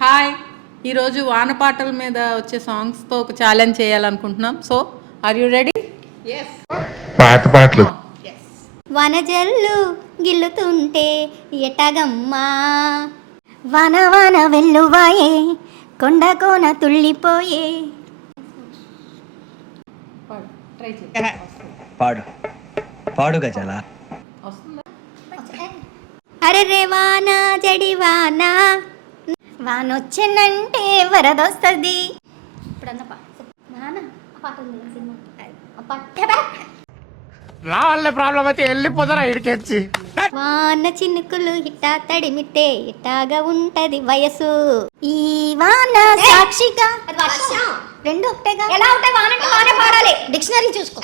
Hi, ఈరోజు వానపాటల మీద వచ్చే సాంగ్స్తో ఒక ఛాలెంజ్ చేయాలనుకుంటున్నాం. So are you ready? పాత పాటలు వనజల్లు గిల్లుతుంటే ఎటగమ్మా, వన వన వెల్లువాయే, కొండ కోన తుళ్ళిపోయే. పాడు పాడు గజాల. అరే రే వాన జడివాన, వానొచ్చిందంటే వరదొస్తుంది. ఇప్పుడన్న పాట నా వల్లే ప్రాబ్లం అయితే వెళ్ళిపోతారా ఇడికెచ్చి. వాన చినుకులు ఇట్టా తడిమితే ఇట్టాగా ఉంటది వయసు. ఈ వాన సాక్షిగా రెండు ఒకటేగా. ఎలా ఉంటాయి వాన అంటే వానే పాడాలి. డిక్షనరీ చూసుకో.